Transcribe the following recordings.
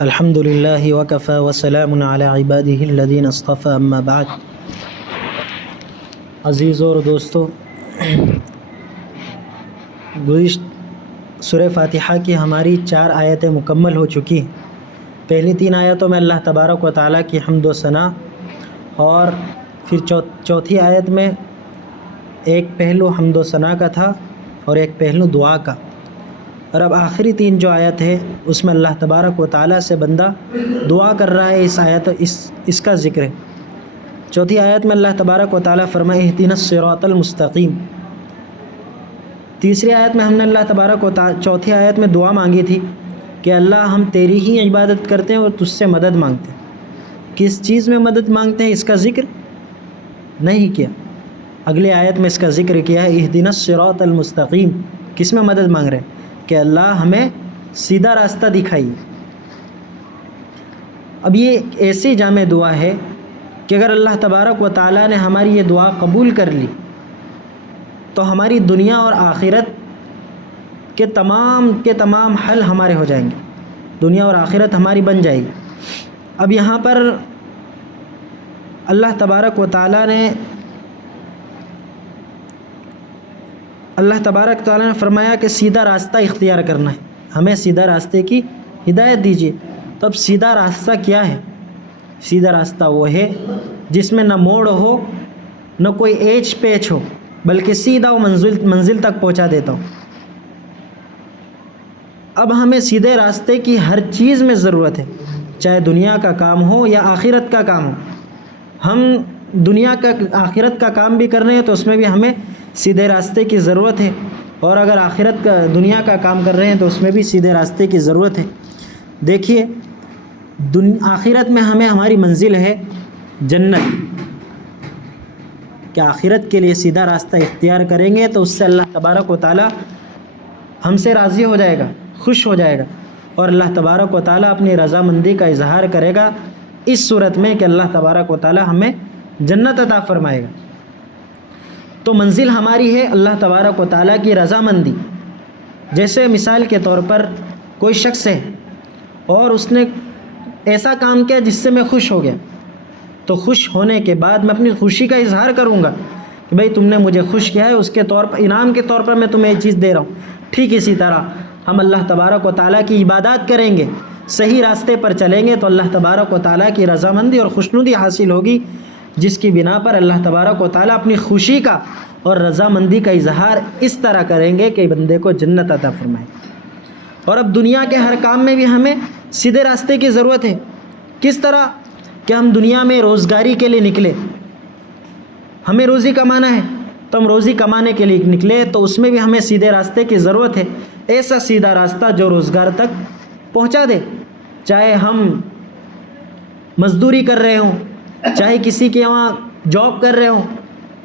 الحمد للہ وکفی وسلام علی عبادہ الذین اصطفی اما بعد۔ عزیزوں اور دوستو، گزشتہ سورہ فاتحہ کی ہماری 4 آیتیں مکمل ہو چکی ہیں۔ پہلی 3 آیتوں میں اللہ تبارک و تعالیٰ کی حمد و ثنا، اور پھر چوتھی آیت میں ایک پہلو حمد و ثنا کا تھا اور ایک پہلو دعا کا، اور اب آخری 3 جو آیت ہے اس میں اللہ تبارک و تعالیٰ سے بندہ دعا کر رہا ہے۔ اس کا ذکر ہے۔ چوتھی آیت میں اللہ تبارک و تعالیٰ فرمائے اہدنا الصراط المستقیم۔ تیسری آیت میں ہم نے اللہ تبارک و تعالیٰ چوتھی آیت میں دعا مانگی تھی کہ اللہ ہم تیری ہی عبادت کرتے ہیں اور تجھ سے مدد مانگتے ہیں۔ کس چیز میں مدد مانگتے ہیں اس کا ذکر نہیں کیا۔ اگلی آیت میں اس کا ذکر کیا ہے اہدنا الصراط المستقیم۔ کس میں مدد مانگ رہے ہیں؟ کہ اللہ ہمیں سیدھا راستہ دکھائیے۔ اب یہ ایسی جامع دعا ہے کہ اگر اللہ تبارک و تعالیٰ نے ہماری یہ دعا قبول کر لی تو ہماری دنیا اور آخرت کے تمام حل ہمارے ہو جائیں گے، دنیا اور آخرت ہماری بن جائے گی۔ اب یہاں پر اللہ تبارک و تعالیٰ نے فرمایا کہ سیدھا راستہ اختیار کرنا ہے، ہمیں سیدھا راستے کی ہدایت دیجیے۔ تو اب سیدھا راستہ کیا ہے؟ سیدھا راستہ وہ ہے جس میں نہ موڑ ہو، نہ کوئی ایچ پیچ ہو، بلکہ سیدھا وہ منزل تک پہنچا دیتا ہو۔ اب ہمیں سیدھے راستے کی ہر چیز میں ضرورت ہے، چاہے دنیا کا کام ہو یا آخرت کا کام ہو۔ ہم دنیا کا آخرت کا کام بھی کر رہے ہیں تو اس میں بھی ہمیں سیدھے راستے کی ضرورت ہے، اور اگر دنیا کا کام کر رہے ہیں تو اس میں بھی سیدھے راستے کی ضرورت ہے۔ دیکھیے، آخرت میں ہماری منزل ہے جنت، کہ آخرت کے لیے سیدھا راستہ اختیار کریں گے تو اس سے اللہ تبارک و تعالیٰ ہم سے راضی ہو جائے گا، خوش ہو جائے گا، اور اللہ تبارک و تعالیٰ اپنی رضامندی کا اظہار کرے گا اس صورت میں کہ اللہ تبارک و تعالیٰ ہمیں جنت عطا فرمائے گا۔ تو منزل ہماری ہے اللہ تبارک و تعالیٰ کی رضامندی۔ جیسے مثال کے طور پر کوئی شخص ہے اور اس نے ایسا کام کیا جس سے میں خوش ہو گیا، تو خوش ہونے کے بعد میں اپنی خوشی کا اظہار کروں گا کہ بھئی تم نے مجھے خوش کیا ہے، اس کے طور پر انعام کے طور پر میں تمہیں یہ چیز دے رہا ہوں۔ ٹھیک اسی طرح ہم اللہ تبارک و تعالیٰ کی عبادات کریں گے، صحیح راستے پر چلیں گے تو اللہ تبارک و تعالیٰ کی رضامندی اور خوشنودی حاصل ہوگی، جس کی بنا پر اللہ تبارک و تعالیٰ اپنی خوشی کا اور رضامندی کا اظہار اس طرح کریں گے کہ بندے کو جنت عطا فرمائے۔ اور اب دنیا کے ہر کام میں بھی ہمیں سیدھے راستے کی ضرورت ہے۔ کس طرح؟ کہ ہم دنیا میں روزگاری کے لیے نکلے، ہمیں روزی کمانا ہے تو ہم روزی کمانے کے لیے نکلے، تو اس میں بھی ہمیں سیدھے راستے کی ضرورت ہے۔ ایسا سیدھا راستہ جو روزگار تک پہنچا دے، چاہے ہم مزدوری کر رہے ہوں، چاہے کسی کے وہاں جاب کر رہے ہوں،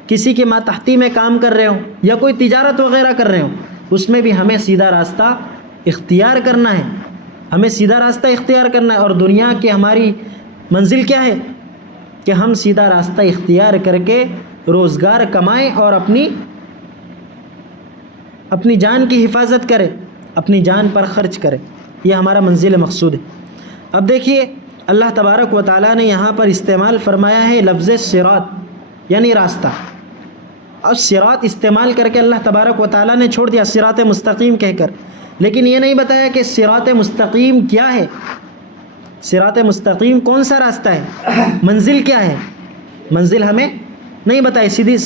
کسی کے ماتحتی میں کام کر رہے ہوں، یا کوئی تجارت وغیرہ کر رہے ہوں، اس میں بھی ہمیں سیدھا راستہ اختیار کرنا ہے، ہمیں سیدھا راستہ اختیار کرنا ہے۔ اور دنیا کی ہماری منزل کیا ہے؟ کہ ہم سیدھا راستہ اختیار کر کے روزگار کمائیں اور اپنی جان کی حفاظت کریں، اپنی جان پر خرچ کریں۔ یہ ہمارا منزل مقصود ہے۔ اب دیکھیے، اللہ تبارک و تعالیٰ نے یہاں پر استعمال فرمایا ہے لفظ صراط، یعنی راستہ۔ اب صراط استعمال کر کے اللہ تبارک و تعالیٰ نے چھوڑ دیا صراط مستقیم کہہ کر، لیکن یہ نہیں بتایا کہ صراط مستقیم کیا ہے، صراط مستقیم کون سا راستہ ہے، منزل کیا ہے۔ منزل ہمیں نہیں بتائی، سیدھی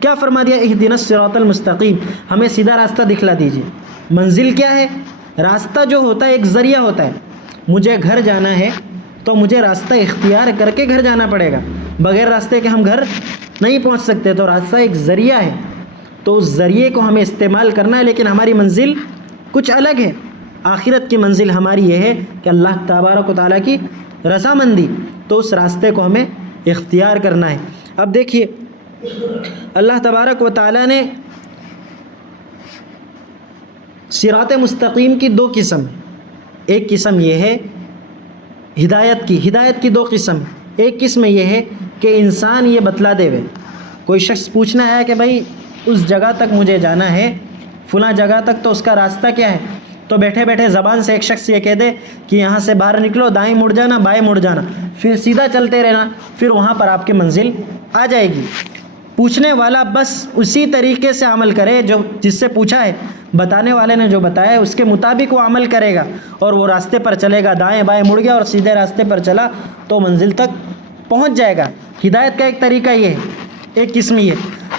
کیا فرما دیا اہدنا الصراط المستقیم، ہمیں سیدھا راستہ دکھلا دیجیے۔ منزل کیا ہے؟ راستہ جو ہوتا ہے ایک ذریعہ ہوتا ہے، مجھے گھر جانا ہے تو مجھے راستہ اختیار کر کے گھر جانا پڑے گا، بغیر راستے کے ہم گھر نہیں پہنچ سکتے، تو راستہ ایک ذریعہ ہے، تو اس ذریعے کو ہمیں استعمال کرنا ہے، لیکن ہماری منزل کچھ الگ ہے۔ آخرت کی منزل ہماری یہ ہے کہ اللہ تبارک و تعالیٰ کی رضامندی، تو اس راستے کو ہمیں اختیار کرنا ہے۔ اب دیکھیے، اللہ تبارک و تعالیٰ نے صراط مستقیم کی 2 قسم، ایک قسم یہ ہے ہدایت کی 2 قسم۔ ایک قسم یہ ہے کہ انسان یہ بتلا دے، کوئی شخص پوچھنا ہے کہ بھائی اس جگہ تک مجھے جانا ہے، فلاں جگہ تک، تو اس کا راستہ کیا ہے؟ تو بیٹھے بیٹھے زبان سے ایک شخص یہ کہہ دے کہ یہاں سے باہر نکلو، دائیں مڑ جانا، بائیں مڑ جانا، پھر سیدھا چلتے رہنا، پھر وہاں پر آپ کی منزل آ جائے گی۔ پوچھنے والا بس اسی طریقے سے عمل کرے جو جس سے پوچھا ہے، بتانے والے نے جو بتایا ہے اس کے مطابق وہ عمل کرے گا اور وہ راستے پر چلے گا، دائیں بائیں مڑ گیا اور سیدھے راستے پر چلا تو منزل تک پہنچ جائے گا۔ ہدایت کا ایک طریقہ یہ ہے، ایک قسم یہ۔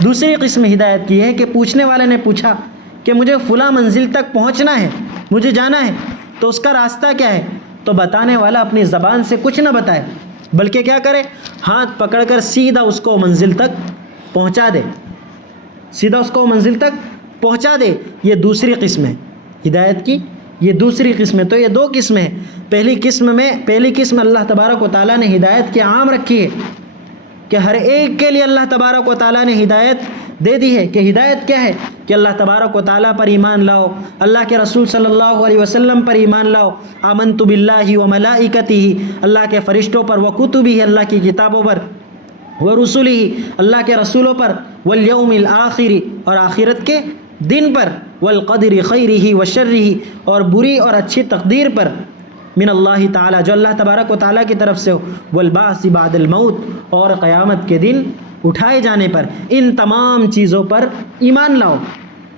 دوسری قسم ہدایت کی ہے کہ پوچھنے والے نے پوچھا کہ مجھے فلاں منزل تک پہنچنا ہے، مجھے جانا ہے، تو اس کا راستہ کیا ہے؟ تو بتانے والا اپنی زبان سے کچھ نہ بتائے بلکہ کیا کرے، ہاتھ پکڑ کر سیدھا اس کو منزل تک پہنچا دے، سیدھا اس کو منزل تک پہنچا دے۔ یہ دوسری قسم ہے ہدایت کی، یہ دوسری قسم ہے۔ تو یہ دو قسمیں ہیں۔ پہلی قسم اللہ تبارک و تعالیٰ نے ہدایت کی عام رکھی ہے کہ ہر ایک کے لیے اللہ تبارک و تعالیٰ نے ہدایت دے دی ہے۔ کہ ہدایت کیا ہے؟ کہ اللہ تبارک و تعالیٰ پر ایمان لاؤ، اللہ کے رسول صلی اللہ علیہ وسلم پر ایمان لاؤ، آمنت باللہ و ملائکتہ، اللہ کے فرشتوں پر، و کتبہ، اللہ کی کتابوں پر، ورسلہ، اللہ کے رسولوں پر، والیوم الآخر، اور آخرت کے دن پر، والقدر خیرہ و شرہ، اور بری اور اچھی تقدیر پر، من اللہ تعالیٰ، جو اللہ تبارک و تعالیٰ کی طرف سے ہو، والبعث بعد الموت، اور قیامت کے دن اٹھائے جانے پر، ان تمام چیزوں پر ایمان لاؤ۔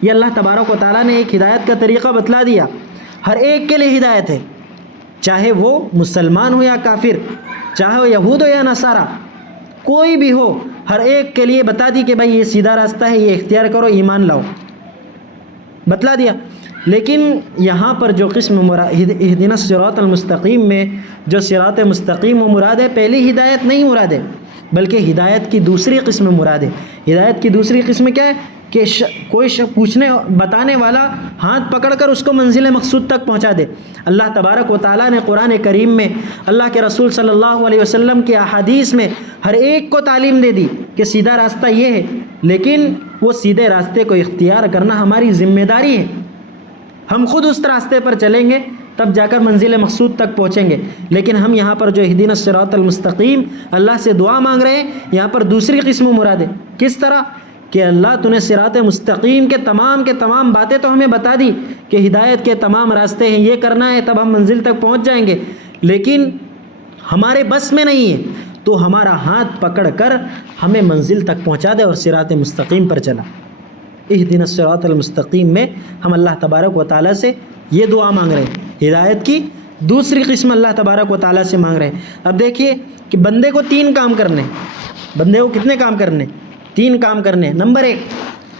یہ اللہ تبارک و تعالیٰ نے ایک ہدایت کا طریقہ بتلا دیا۔ ہر ایک کے لیے ہدایت ہے، چاہے وہ مسلمان ہو یا کافر، چاہے وہ یہود ہو یا نصارہ، کوئی بھی ہو، ہر ایک کے لیے بتا دی کہ بھائی یہ سیدھا راستہ ہے، یہ اختیار کرو، ایمان لاؤ، بتلا دیا۔ لیکن یہاں پر جو قسم اہدنا الصراط المستقیم میں جو صراط مستقیم و مراد ہے، پہلی ہدایت نہیں مراد ہے بلکہ ہدایت کی دوسری قسم مراد ہے۔ ہدایت کی دوسری قسم کیا ہے؟ کہ کوئی پوچھنے بتانے والا ہاتھ پکڑ کر اس کو منزل مقصود تک پہنچا دے۔ اللہ تبارک و تعالیٰ نے قرآن کریم میں، اللہ کے رسول صلی اللہ علیہ وسلم کی احادیث میں ہر ایک کو تعلیم دے دی کہ سیدھا راستہ یہ ہے، لیکن وہ سیدھے راستے کو اختیار کرنا ہماری ذمہ داری ہے۔ ہم خود اس راستے پر چلیں گے تب جا کر منزل مقصود تک پہنچیں گے، لیکن ہم یہاں پر جو اہدنا الصراط المستقیم اللہ سے دعا مانگ رہے ہیں، یہاں پر دوسری قسم مراد ہے۔ کس طرح؟ کہ اللہ تو نے صراط مستقیم کے تمام باتیں تو ہمیں بتا دی کہ ہدایت کے تمام راستے ہیں، یہ کرنا ہے تب ہم منزل تک پہنچ جائیں گے، لیکن ہمارے بس میں نہیں ہے، تو ہمارا ہاتھ پکڑ کر ہمیں منزل تک پہنچا دے اور صراط مستقیم پر چلا۔ اہدنا الصراط المستقیم میں ہم اللہ تبارک و تعالیٰ سے یہ دعا مانگ رہے ہیں، ہدایت کی دوسری قسم اللہ تبارک و تعالیٰ سے مانگ رہے ہیں۔ اب دیکھیے کہ بندے کو تین کام کرنے، بندے کو کتنے کام کرنے؟ تین کام کرنے۔ نمبر ایک،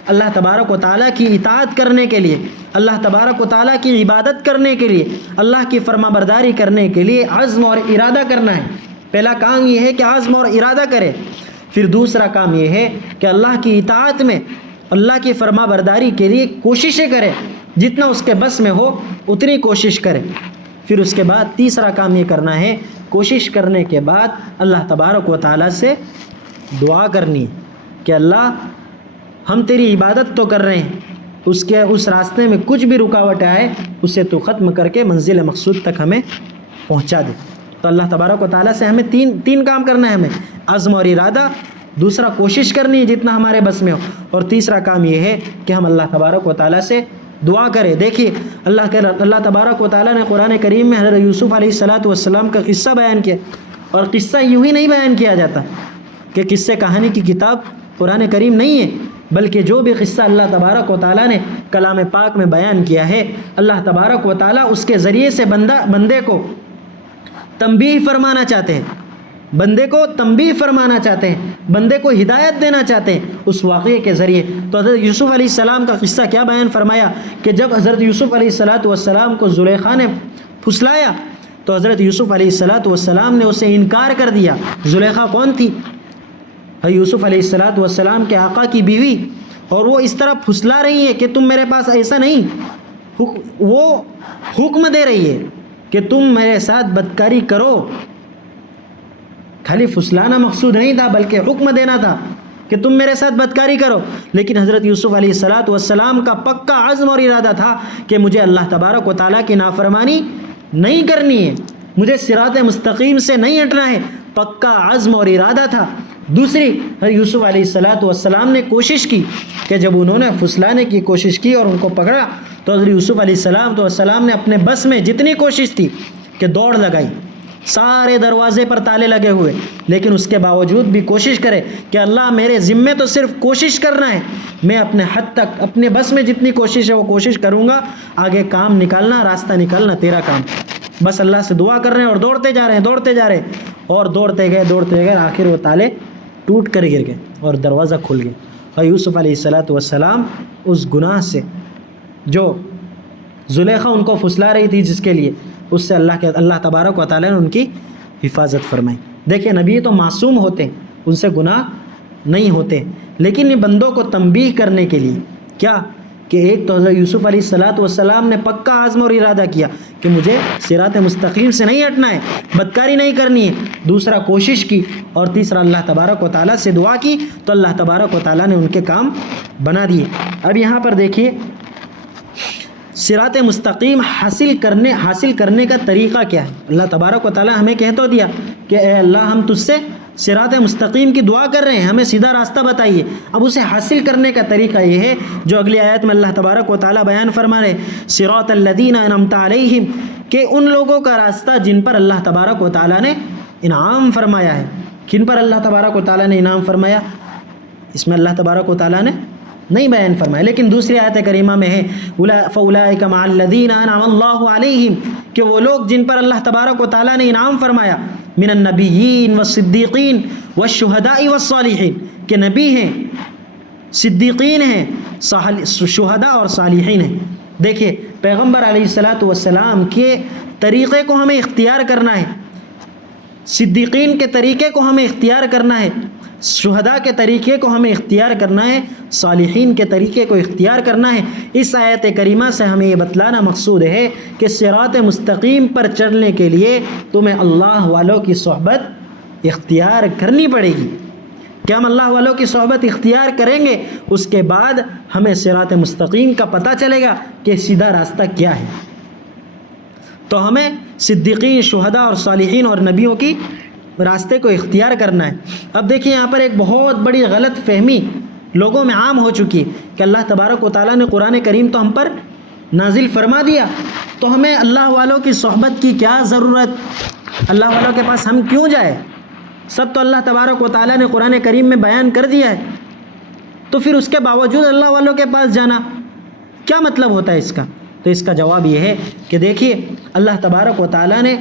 اللہ تبارک و تعالیٰ کی اطاعت کرنے کے لیے، اللہ تبارک و تعالیٰ کی عبادت کرنے کے لیے، اللہ کی فرما برداری کرنے کے لیے عزم اور ارادہ کرنا ہے۔ پہلا کام یہ ہے کہ عزم اور ارادہ کرے۔ پھر دوسرا کام یہ ہے کہ اللہ کی اطاعت میں، اللہ کی فرما برداری کے لیے کوششیں کرے، جتنا اس کے بس میں ہو اتنی کوشش کرے۔ پھر اس کے بعد تیسرا کام یہ کرنا ہے، کوشش کرنے کے بعد اللہ تبارک و تعالیٰ سے دعا کرنی ہے کہ اللہ ہم تیری عبادت تو کر رہے ہیں، اس راستے میں کچھ بھی رکاوٹ آئے اسے تو ختم کر کے منزل مقصود تک ہمیں پہنچا دے۔ تو اللہ تبارک و تعالیٰ سے ہمیں تین کام کرنا ہے، ہمیں عزم اور ارادہ، دوسرا کوشش کرنی ہے جتنا ہمارے بس میں ہو، اور تیسرا کام یہ ہے کہ ہم اللہ تبارک و تعالیٰ سے دعا کریں۔ دیکھیے اللہ تبارک و تعالیٰ نے قرآن کریم میں حضرت یوسف علیہ السلام کا قصہ بیان کیا، اور قصہ یوں ہی نہیں بیان کیا جاتا کہ قصے کہانی کی کتاب قرآن کریم نہیں ہے، بلکہ جو بھی قصہ اللہ تبارک و تعالیٰ نے کلام پاک میں بیان کیا ہے، اللہ تبارک و تعالیٰ اس کے ذریعے سے بندے کو تنبیہ فرمانا چاہتے ہیں، بندے کو تنبیہ فرمانا چاہتے ہیں، بندے کو ہدایت دینا چاہتے ہیں اس واقعے کے ذریعے۔ تو حضرت یوسف علیہ السلام کا قصہ کیا بیان فرمایا کہ جب حضرت یوسف علیہ السلام کو زلیخا نے پھسلایا تو حضرت یوسف علیہ السلام نے اسے انکار کر دیا۔ زلیخا کون تھی؟ یوسف علیہ السلام کے آقا کی بیوی، اور وہ اس طرح پھسلا رہی ہے کہ تم میرے پاس ایسا نہیں، وہ حکم دے رہی ہے کہ تم میرے ساتھ بدکاری کرو۔ خالی پھسلانا مقصود نہیں تھا بلکہ حکم دینا تھا کہ تم میرے ساتھ بدکاری کرو، لیکن حضرت یوسف علیہ السلام کا پکا عزم اور ارادہ تھا کہ مجھے اللہ تبارک و تعالیٰ کی نافرمانی نہیں کرنی ہے، مجھے صراط مستقیم سے نہیں ہٹنا ہے، پکا عزم اور ارادہ تھا۔ دوسری یوسف علیہ السلام نے کوشش کی کہ جب انہوں نے پھسلانے کی کوشش کی اور ان کو پکڑا تو حضرت یوسف علیہ السلام نے اپنے بس میں جتنی کوشش تھی کہ دوڑ لگائی، سارے دروازے پر تالے لگے ہوئے، لیکن اس کے باوجود بھی کوشش کرے کہ اللہ میرے ذمے تو صرف کوشش کرنا ہے، میں اپنے حد تک اپنے بس میں جتنی کوشش ہے وہ کوشش کروں گا، آگے کام نکالنا، راستہ نکالنا تیرا کام۔ بس اللہ سے دعا کر رہے ہیں اور دوڑتے جا رہے ہیں اور دوڑتے گئے آخر وہ تالے ٹوٹ کر گر گئے اور دروازہ کھل گیا۔ اور یوسف علیہ السلام اس گناہ سے جو زلیخا ان کو پھسلا رہی تھی جس کے لیے، اس سے اللہ تبارک و تعالیٰ نے ان کی حفاظت فرمائی۔ دیکھیں نبی تو معصوم ہوتے ہیں، ان سے گناہ نہیں ہوتے، لیکن یہ بندوں کو تنبیہ کرنے کے لیے کیا کہ ایک تو حضرت یوسف علیہ السلام نے پکا عزم اور ارادہ کیا کہ مجھے صراط مستقیم سے نہیں ہٹنا ہے، بدکاری نہیں کرنی ہے، دوسرا کوشش کی، اور تیسرا اللہ تبارک و تعالیٰ سے دعا کی تو اللہ تبارک و تعالیٰ نے ان کے کام بنا دیے۔ اب یہاں پر دیکھیے صراط مستقیم حاصل کرنے کا طریقہ کیا ہے۔ اللہ تبارک و تعالیٰ ہمیں کہہ تو دیا کہ اے اللہ ہم تجھ سے صراط مستقیم کی دعا کر رہے ہیں، ہمیں سیدھا راستہ بتائیے۔ اب اسے حاصل کرنے کا طریقہ یہ ہے جو اگلی آیت میں اللہ تبارک و تعالیٰ بیان فرما رہے، صراط الذین انعمت علیہم، کہ ان لوگوں کا راستہ جن پر اللہ تبارک و تعالیٰ نے انعام فرمایا ہے۔ کن پر اللہ تبارک و تعالیٰ نے انعام فرمایا؟ اس میں اللہ تبارک و تعالیٰ نے نہیں بیان فرمایا، لیکن دوسری آیت کریمہ میں ہے فَأُولَٰئِكَ مَعَ الَّذِينَ أَنْعَمَ اللَّهُ عَلَيْهِمْ، کہ وہ لوگ جن پر اللہ تبارک و تعالیٰ نے انعام فرمایا، من النبیین والصدیقین والشہداء والصالحین، کہ نبی ہیں، صدیقین ہیں، شہداء اور صالحین ہیں۔ دیکھیے پیغمبر علیہ السلام کے طریقے کو ہمیں اختیار کرنا ہے، صدیقین کے طریقے کو ہمیں اختیار کرنا ہے، شہداء کے طریقے کو ہمیں اختیار کرنا ہے، صالحین کے طریقے کو اختیار کرنا ہے۔ اس آیت کریمہ سے ہمیں یہ بتلانا مقصود ہے کہ صراط مستقیم پر چڑھنے کے لیے تمہیں اللہ والوں کی صحبت اختیار کرنی پڑے گی۔ کہ ہم اللہ والوں کی صحبت اختیار کریں گے، اس کے بعد ہمیں صراط مستقیم کا پتہ چلے گا کہ سیدھا راستہ کیا ہے۔ تو ہمیں صدیقین، شہداء اور صالحین اور نبیوں کی راستے کو اختیار کرنا ہے۔ اب دیکھیں یہاں پر ایک بہت بڑی غلط فہمی لوگوں میں عام ہو چکی ہے کہ اللہ تبارک و تعالیٰ نے قرآن کریم تو ہم پر نازل فرما دیا، تو ہمیں اللہ والوں کی صحبت کی کیا ضرورت، اللہ والوں کے پاس ہم کیوں جائیں، سب تو اللہ تبارک و تعالیٰ نے قرآن کریم میں بیان کر دیا ہے، تو پھر اس کے باوجود اللہ والوں کے پاس جانا کیا مطلب ہوتا ہے اس کا؟ تو اس کا جواب یہ ہے کہ دیکھیے اللہ تبارک و تعالیٰ نے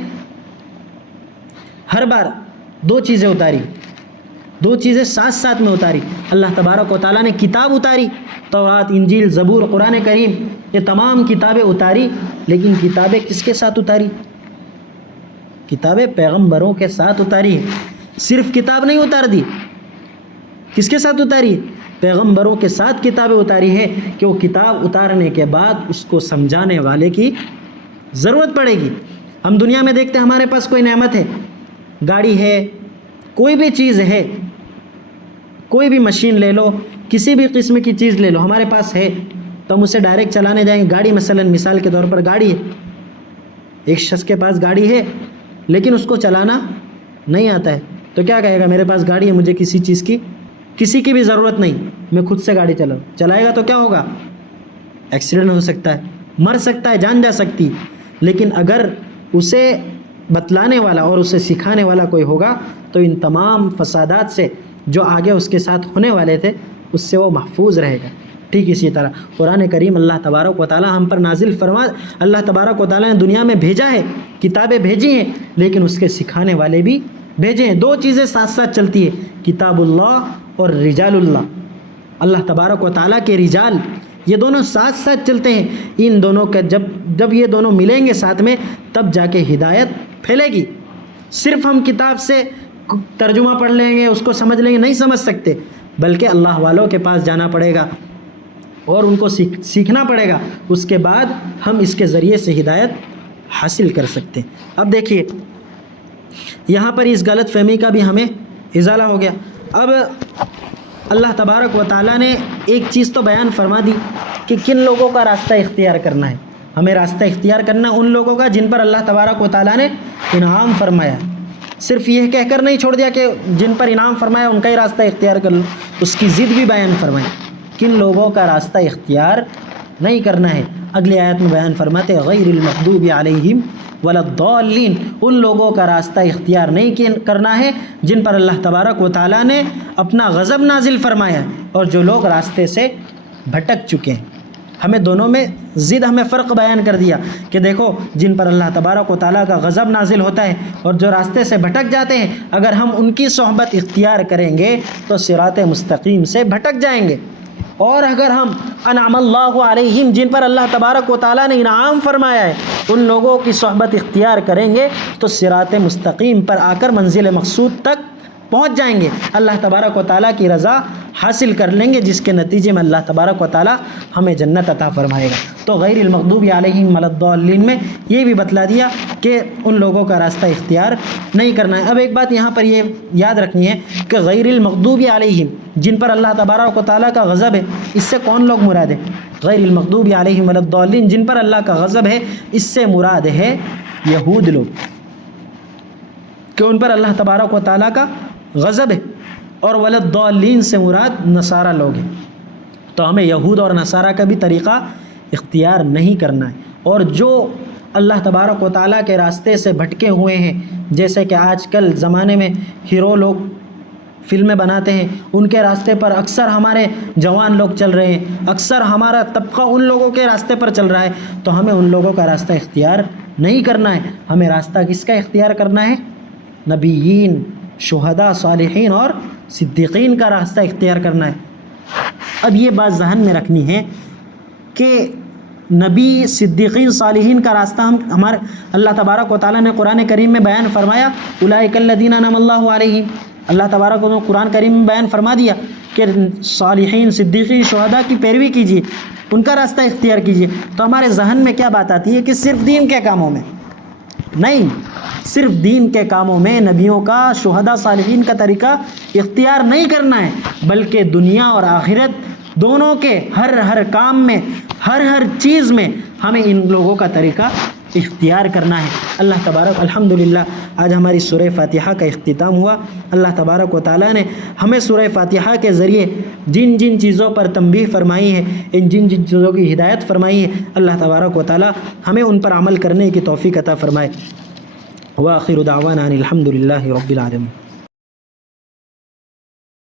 ہر بار دو چیزیں اتاری، دو چیزیں ساتھ ساتھ میں اتاری۔ اللہ تبارک و تعالیٰ نے کتاب اتاری، تورات، انجیل، زبور، قرآن کریم، یہ تمام کتابیں اتاری، لیکن کتابیں کس کے ساتھ اتاری؟ کتابیں پیغمبروں کے ساتھ اتاری ہے۔ صرف کتاب نہیں اتار دی، کس کے ساتھ اتاری؟ پیغمبروں کے ساتھ کتابیں اتاری ہے کہ وہ کتاب اتارنے کے بعد اس کو سمجھانے والے کی ضرورت پڑے گی۔ ہم دنیا میں دیکھتے ہیں ہمارے پاس کوئی نعمت ہے، گاڑی ہے، کوئی بھی چیز ہے، کوئی بھی مشین لے لو، کسی بھی قسم کی چیز لے لو، ہمارے پاس ہے تو ہم اسے ڈائریکٹ چلانے جائیں گے۔ گاڑی مثال کے طور پر گاڑی ہے، ایک شخص کے پاس گاڑی ہے لیکن اس کو چلانا نہیں آتا ہے، تو کیا کہے گا؟ میرے پاس گاڑی ہے، مجھے کسی چیز کی، کسی کی بھی ضرورت نہیں، میں خود سے گاڑی چلائے گا تو کیا ہوگا؟ ایکسیڈنٹ ہو سکتا ہے، مر سکتا ہے، جان جا سکتی۔ لیکن اگر اسے بتلانے والا اور اسے سکھانے والا کوئی ہوگا تو ان تمام فسادات سے جو آگے اس کے ساتھ ہونے والے تھے اس سے وہ محفوظ رہے گا۔ ٹھیک اسی طرح قرآن کریم اللہ تبارک و تعالیٰ ہم پر نازل فرما، اللہ تبارک و تعالیٰ نے دنیا میں بھیجا ہے، کتابیں بھیجی ہیں، لیکن اس کے سکھانے والے بھی بھیجے ہیں۔ دو چیزیں ساتھ ساتھ چلتی ہے، کتاب اللہ اور رجال اللہ، اللہ تبارک و تعالیٰ کے رجال، یہ دونوں ساتھ ساتھ چلتے ہیں۔ ان دونوں کا جب یہ دونوں ملیں گے ساتھ میں تب جا کے ہدایت پھیلے گی۔ صرف ہم کتاب سے ترجمہ پڑھ لیں گے، اس کو سمجھ لیں گے، نہیں سمجھ سکتے، بلکہ اللہ والوں کے پاس جانا پڑے گا اور ان کو سیکھنا پڑے گا، اس کے بعد ہم اس کے ذریعے سے ہدایت حاصل کر سکتے ہیں۔ اب دیکھیے یہاں پر اس غلط فہمی کا بھی ہمیں ازالہ ہو گیا۔ اب اللہ تبارک و تعالیٰ نے ایک چیز تو بیان فرما دی کہ کن لوگوں کا راستہ اختیار کرنا ہے۔ ہمیں راستہ اختیار کرنا ان لوگوں کا جن پر اللہ تبارک و تعالیٰ نے انعام فرمایا، صرف یہ کہہ کر نہیں چھوڑ دیا کہ جن پر انعام فرمایا ان کا ہی راستہ اختیار کر لو، اس کی ضد بھی بیان فرمائی، کن لوگوں کا راستہ اختیار نہیں کرنا ہے۔ اگلی آیت میں بیان فرماتے غیر المغضوب علیہم ولا الضالین، ان لوگوں کا راستہ اختیار نہیں کرنا ہے جن پر اللہ تبارک و تعالیٰ نے اپنا غضب نازل فرمایا اور جو لوگ راستے سے بھٹک چکے ہیں۔ ہمیں دونوں میں ضد ہمیں فرق بیان کر دیا کہ دیکھو جن پر اللہ تبارک و تعالیٰ کا غضب نازل ہوتا ہے اور جو راستے سے بھٹک جاتے ہیں، اگر ہم ان کی صحبت اختیار کریں گے تو صراط مستقیم سے بھٹک جائیں گے، اور اگر ہم انعم اللہ علیہم، جن پر اللہ تبارک و تعالیٰ نے انعام فرمایا ہے، ان لوگوں کی صحبت اختیار کریں گے تو صراط مستقیم پر آ کر منزل مقصود تک پہنچ جائیں گے، اللہ تبارک و تعالیٰ کی رضا حاصل کر لیں گے، جس کے نتیجے میں اللہ تبارک و تعالیٰ ہمیں جنت عطا فرمائے گا۔ تو غیر المغضوب علیہم ولا الضالین میں یہ بھی بتلا دیا کہ ان لوگوں کا راستہ اختیار نہیں کرنا ہے۔ اب ایک بات یہاں پر یہ یاد رکھنی ہے کہ غیر المغضوب علیہم، جن پر اللہ تبارک و تعالیٰ کا غضب ہے، اس سے کون لوگ مراد ہے؟ غیر المغضوب علیہم ولا الضالین، جن پر اللہ کا غضب ہے، اس سے مراد ہے یہود لوگ، کہ ان پر اللہ تبارک و تعالیٰ کا غضب ہے، اور ولا الضالین سے مراد نصارہ لوگ ہیں۔ تو ہمیں یہود اور نصارہ کا بھی طریقہ اختیار نہیں کرنا ہے، اور جو اللہ تبارک و تعالیٰ کے راستے سے بھٹکے ہوئے ہیں، جیسے کہ آج کل زمانے میں ہیرو لوگ فلمیں بناتے ہیں، ان کے راستے پر اکثر ہمارے جوان لوگ چل رہے ہیں، اکثر ہمارا طبقہ ان لوگوں کے راستے پر چل رہا ہے، تو ہمیں ان لوگوں کا راستہ اختیار نہیں کرنا ہے۔ ہمیں راستہ کس کا اختیار کرنا ہے؟ نبیین، شہداء، صالحین اور صدیقین کا راستہ اختیار کرنا ہے۔ اب یہ بات ذہن میں رکھنی ہے کہ نبی، صدیقین، صالحین کا راستہ ہمارے اللہ تبارک و تعالیٰ نے قرآن کریم میں بیان فرمایا، اولئک الذین انعم اللہ علیہم، اللہ تبارک و تعالیٰ نے قرآن کریم میں بیان فرما دیا کہ صالحین، صدیقین، شہداء کی پیروی کیجیے، ان کا راستہ اختیار کیجیے۔ تو ہمارے ذہن میں کیا بات آتی ہے کہ صرف دین کے کاموں میں نہیں، صرف دین کے کاموں میں نبیوں کا، شہداء، صالحین کا طریقہ اختیار نہیں کرنا ہے، بلکہ دنیا اور آخرت دونوں کے ہر کام میں، ہر چیز میں ہمیں ان لوگوں کا طریقہ اختیار کرنا ہے۔ اللہ تبارک، الحمدللہ آج ہماری سورہ فاتحہ کا اختتام ہوا۔ اللہ تبارک و تعالیٰ نے ہمیں سورہ فاتحہ کے ذریعے جن جن چیزوں پر تنبیہ فرمائی ہے، جن چیزوں کی ہدایت فرمائی ہے، اللہ تبارک و تعالیٰ ہمیں ان پر عمل کرنے کی توفیق عطا فرمائے۔ وآخر دعوانا ان الحمد للہ رب العالمین۔